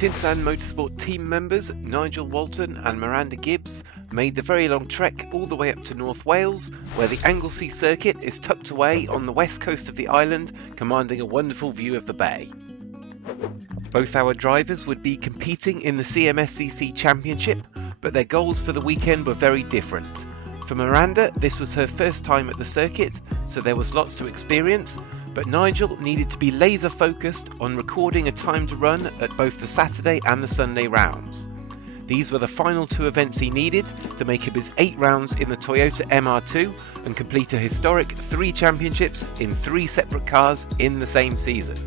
TinSan Motorsport team members Nigel Walton and Miranda Gibbs made the very long trek all the way up to North Wales, where the Anglesey circuit is tucked away on the west coast of the island, commanding a wonderful view of the bay. Both our drivers would be competing in the CMSCC Championship, but their goals for the weekend were very different. For Miranda, this was her first time at the circuit, so there was lots to experience, but Nigel needed to be laser focused on recording a timed run at both the Saturday and the Sunday rounds. These were the final two events he needed to make up his 8 rounds in the Toyota MR2 and complete a historic 3 championships in 3 separate cars in the same season.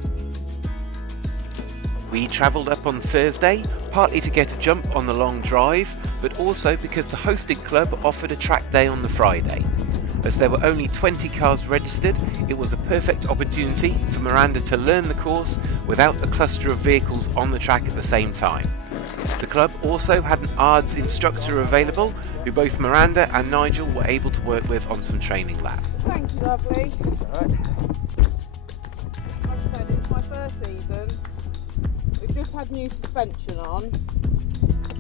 We travelled up on Thursday, partly to get a jump on the long drive, but also because the hosting club offered a track day on the Friday. As there were only 20 cars registered, it was a perfect opportunity for Miranda to learn the course without a cluster of vehicles on the track at the same time. The club also had an ARDS instructor available, who both Miranda and Nigel were able to work with on some training laps. Thank you, lovely. Right. Like I said, it's my first season. We've just had new suspension on,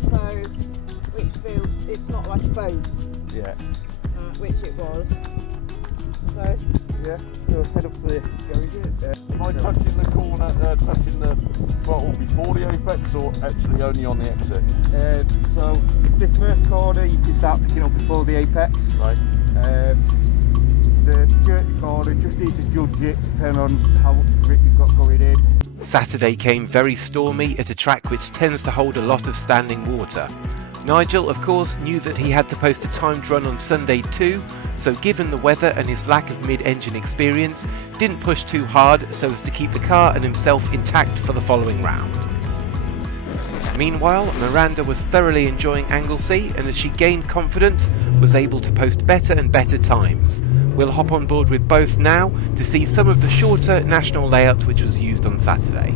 so which feels it's not like a boat. Yeah. Which it was. So yeah, so head up to the garage. Am I touching the corner, touching the throttle before the apex, or actually only on the exit? So this first corner you can start picking up before the apex. Right. The church corner just need to judge it depending on how much grip you've got going in. Saturday came very stormy at a track which tends to hold a lot of standing water. Nigel, of course, knew that he had to post a timed run on Sunday too, so given the weather and his lack of mid-engine experience, didn't push too hard so as to keep the car and himself intact for the following round. Meanwhile, Miranda was thoroughly enjoying Anglesey, and as she gained confidence, was able to post better and better times. We'll hop on board with both now to see some of the shorter national layout which was used on Saturday.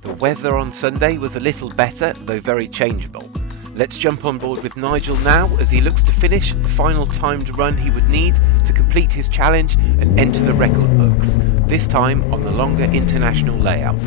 The weather on Sunday was a little better, though very changeable. Let's jump on board with Nigel now as he looks to finish the final timed run he would need to complete his challenge and enter the record books, this time on the longer international layout.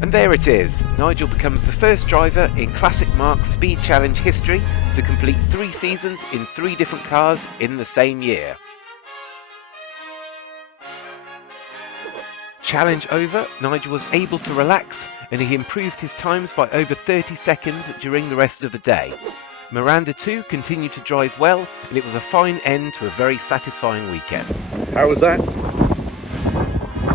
And there it is, Nigel becomes the first driver in Classic Mark's Speed Challenge history to complete 3 seasons in 3 different cars in the same year. challenge over, Nigel was able to relax and he improved his times by over 30 seconds during the rest of the day. Miranda too continued to drive well, and it was a fine end to a very satisfying weekend. How was that?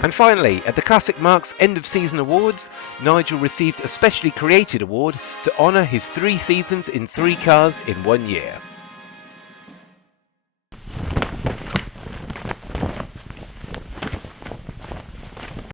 And finally, at the Classic Marks End of Season Awards, Nigel received a specially created award to honour his 3 seasons in 3 cars in 1 year.